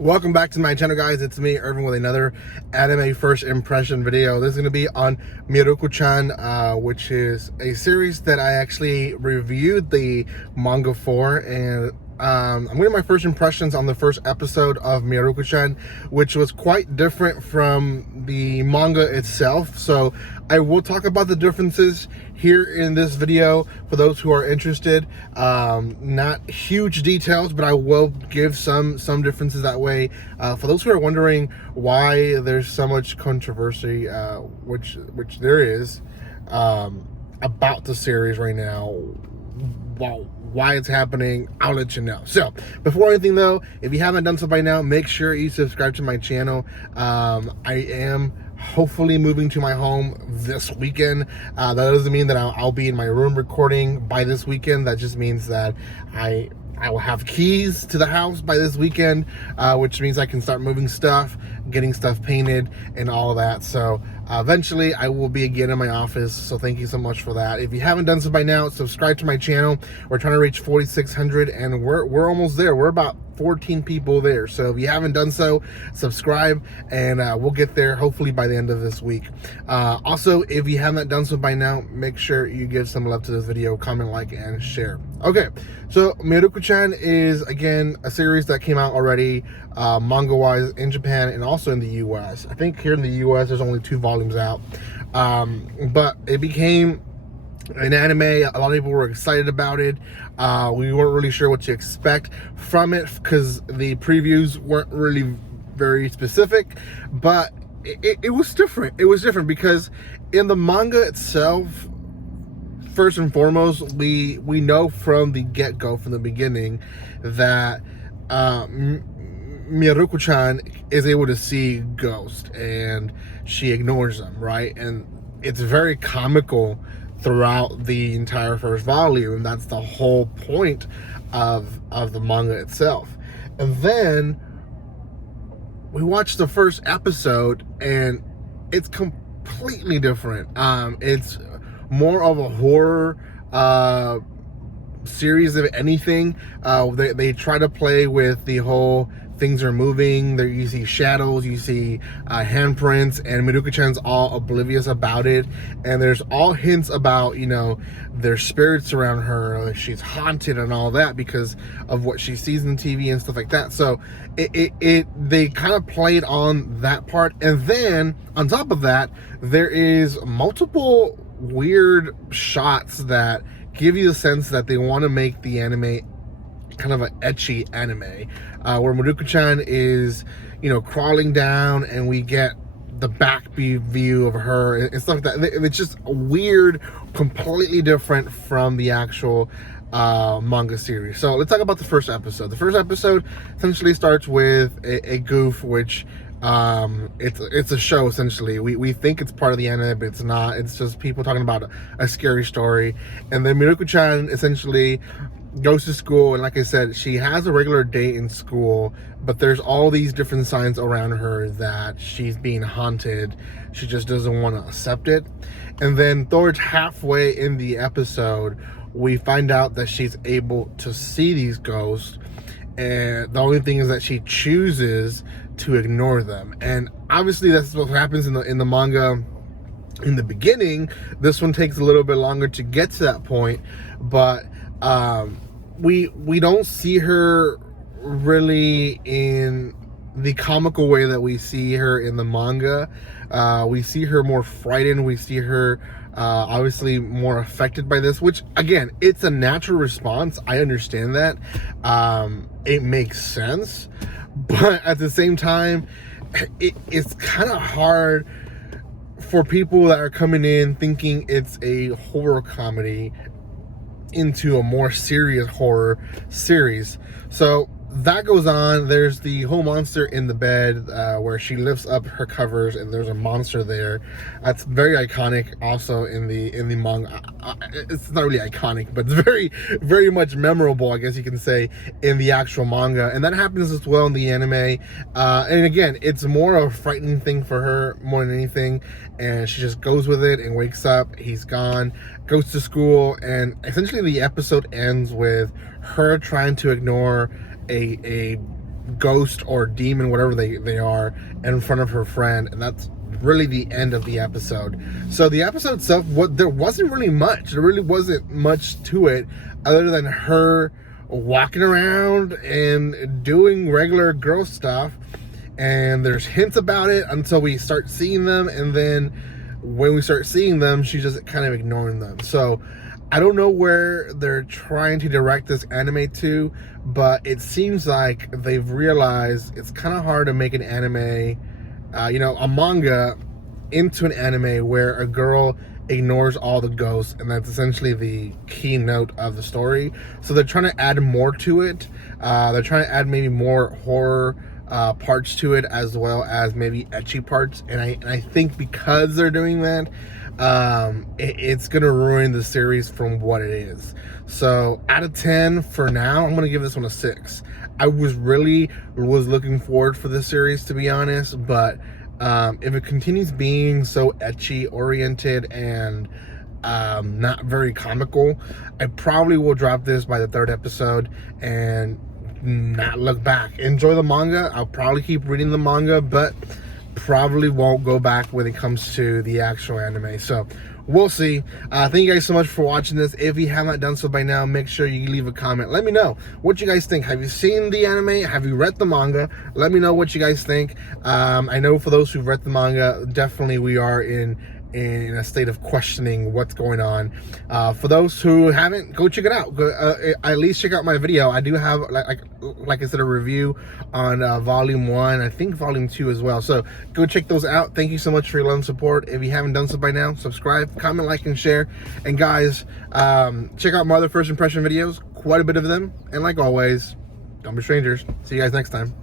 Welcome back to my channel, guys. It's me, Irvin, with another anime first impression video. This is going to be on Mieruko-chan, which is a series that I actually reviewed the manga for, and I'm getting my first impressions on the first episode of Mieruko-chan, which was quite different from the manga itself. So I will talk about the differences here in this video for those who are interested. Not huge details, but I will give some differences that way. For those who are wondering why there's so much controversy, which there is, about the series right now, why it's happening, I'll let you know. So before anything though, if you haven't done so by now, make sure you subscribe to my channel. I am hopefully moving to my home this weekend. That doesn't mean that I'll be in my room recording by this weekend. That just means that I will have keys to the house by this weekend, which means I can start moving stuff, getting stuff painted, and all of that. So eventually I will be again in my office, so thank you so much for that. If you haven't done so by now, subscribe to my channel. We're trying to reach 4,600, and we're almost there. We're about 14 people there. So if you haven't done so, subscribe, and we'll get there hopefully by the end of this week. Also, if you haven't done so by now, make sure you give some love to this video, comment, like, and share. Okay, so Mieruko-chan is, again, a series that came out already manga-wise in Japan and also in the US. I think here in the US there's only 2 volumes out, but it became an anime. A lot of people were excited about it. We weren't really sure what to expect from it because the previews weren't really very specific, but it was different. It was different because in the manga itself, first and foremost, we know from the get-go, from the beginning, that Mieruko-chan is able to see ghosts and she ignores them, right? And it's very comical throughout the entire first volume, and that's the whole point of the manga itself. And then we watched the first episode and it's completely different. It's more of a horror series of anything. They try to play with the whole things are moving. There you see shadows, you see handprints, and Mieruko-chan's all oblivious about it. And there's all hints about, you know, there's spirits around her, like she's haunted and all that because of what she sees in TV and stuff like that. So they kind of played on that part. And then on top of that, there is multiple weird shots that give you the sense that they want to make the anime kind of an ecchi anime, where Mieruko-chan is, you know, crawling down and we get the back view of her and stuff like that. It's just weird, completely different from the actual manga series. So let's talk about the first episode. The first episode essentially starts with a goof, which it's a show essentially. We think it's part of the anime, but it's not. It's just people talking about a scary story. And then Mieruko-chan essentially goes to school, and like I said, she has a regular day in school, but there's all these different signs around her that she's being haunted. She just doesn't want to accept it. And then towards halfway in the episode, we find out that she's able to see these ghosts, and the only thing is that she chooses to ignore them. And obviously that's what happens in the manga in the beginning. This one takes a little bit longer to get to that point, but we don't see her really in the comical way that we see her in the manga. We see her more frightened. We see her obviously more affected by this, which again, it's a natural response. I understand that. It makes sense, but at the same time, it's kind of hard for people that are coming in thinking it's a horror comedy into a more serious horror series. So that goes on. There's the whole monster in the bed, where she lifts up her covers and there's a monster there. That's very iconic also in the manga. It's not really iconic, but it's very much memorable, I guess you can say, in the actual manga. And that happens as well in the anime. And again, it's more of a frightening thing for her more than anything, and she just goes with it and wakes up. He's gone, goes to school, and essentially the episode ends with her trying to ignore a ghost or demon, whatever they are, in front of her friend, and that's really the end of the episode. So the episode itself, there wasn't really much. There really wasn't much to it other than her walking around and doing regular girl stuff, and there's hints about it until we start seeing them, and then when we start seeing them, she's just kind of ignoring them. So I don't know where they're trying to direct this anime to, but it seems like they've realized it's kind of hard to make an anime, a manga into an anime where a girl ignores all the ghosts, and that's essentially the keynote of the story. So they're trying to add more to it. They're trying to add maybe more horror parts to it, as well as maybe ecchi parts, and I think because they're doing that, it's gonna ruin the series from what it is. So out of 10 for now, I'm gonna give this one a 6. I was looking forward for this series, to be honest, but if it continues being so ecchi oriented and not very comical, I probably will drop this by the 3rd episode and not look back. Enjoy the manga. I'll probably keep reading the manga, but probably won't go back when it comes to the actual anime. So we'll see. Thank you guys so much for watching this. If you have not done so by now, make sure you leave a comment. Let me know what you guys think. Have you seen the anime? Have you read the manga? Let me know what you guys think. I know for those who've read the manga, definitely we are in a state of questioning what's going on. For those who haven't, go check it out. At least check out my video. I do have, like I said, a review on volume 1, I think volume 2 as well. So go check those out. Thank you so much for your love and support. If you haven't done so by now, subscribe, comment, like, and share. And guys, check out my other first impression videos, quite a bit of them. And like always, don't be strangers. See you guys next time.